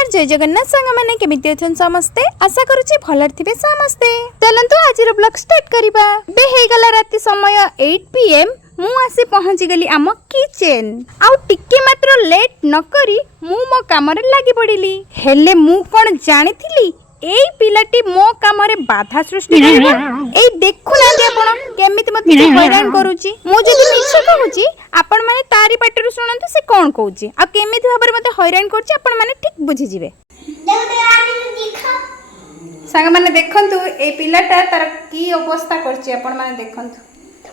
नमस्कार जय जगन्नाथ सांग मैंने केमिति अछन समस्ते आशा करूची भलर थिबे समस्ते। चलंतु आज रो ब्लॉग स्टार्ट करिबा। बे हे गला राती समय 8 pm मु आसी पहुंची गली आम किचन आउ टिके मात्र लेट न करी मु मो काम रे लागि पड़िली। हेले मु कोन जानिथिली एई पिलाटी मो काम रे बाधा सृष्टि करबा। एई देखु ना दे आपण केमिति मते हैरान करूची। मु जदी मिछ कहूची आपण माने तारी पाटरू सुनंतु से कोन कहूची आ केमिति भाबरे मते हैरान करची आपण माने ठीक बुझी जिवे। सांग माने देखंतु ए पिलाटा तार की अवस्था करची आपण माने देखंतु।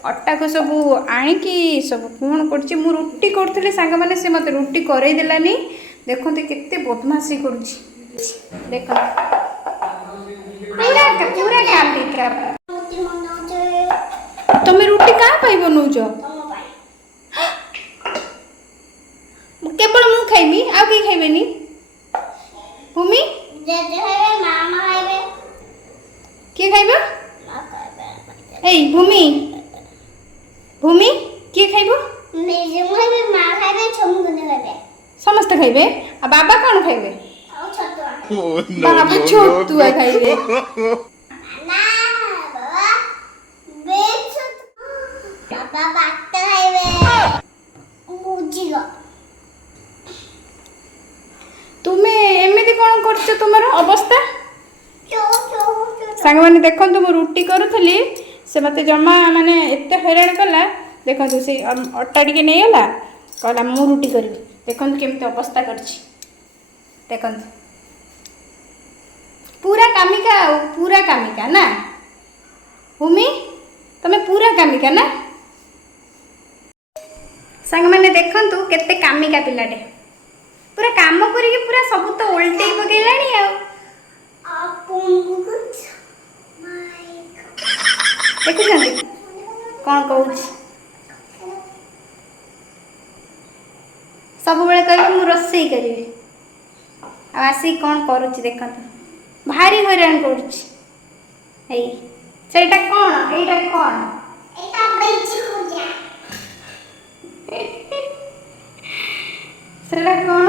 अट्टा को सब आणी की सब कोन करची। मु रोटी करथले सांग माने से मते रोटी करै देलानी। देखंतु केते बदमाशी करूची। देखो पूरा काम दिखा। तुम रोटी कहाँ पाई बनौच केवल मु खाइबी आ के खाइबेनी। भूमि किए खाइबा ए भूमि भूमि किए खाइबो समस्त खाइबे आ बाबा कौन खाइबे बाबा छोटुआ खाइबे। तुमे एमिति कोन करछ तुमर अवस्था सांग माने देखंतु मु रोटी करूथली से मते जम्मा माने एते हैरान कला। देखंतु से अट्टा टिके नै गला कहला मु रोटी करबी। देखंतु केमिति अवस्था करछि। देखंतु पूरा कामिका ना भूमि तमे पूरा कामिका ना। सांग माने देखंतु केते कामिका पिलाटे पूरा काम करिके पूरा सब तो उल्टे पकेलानी आ देखुछंती कोन कहूछ सब बेले कहबे मु रोसई करिवे आ आसी कोन करूची। देखंतु भारी हैरान करूची। एई सेटा कोन एटा कोन एटा बेची खुजा सेटा कोन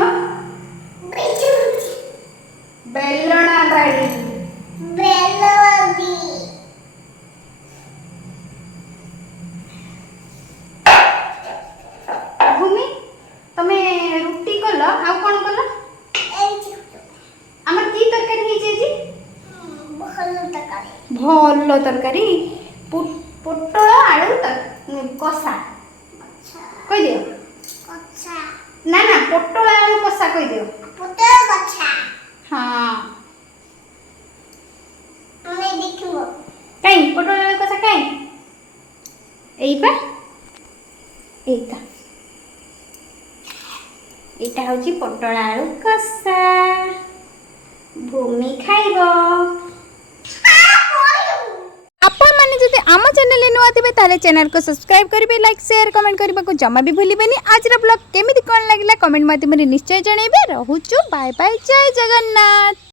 बेची बेलणा बाड़ी बेलवादी भूमि तमे रोटी कल आ कोन कल हमर की तरकारी हिजे जी भल तरकारी पोटल आलू कषा कह दियो ना ना पोटल आलू कषा कह दियो हाँ कहीं पोटल आलू कषा कहीं एइपा एइता एइटा होची पोटल आलू कषा भूमि खाइबो। आपण माने जदि आम चैनल नुआ थिबे ताले चैनल को सब्सक्राइब करिवे लाइक शेयर कमेंट करबा को जमा भी भूलिबेनी। आज रा ब्लॉग केमिति कोन लागिला कमेंट माध्यम रे निश्चय जणैबे। रहूछु बाय बाय जय जगन्नाथ।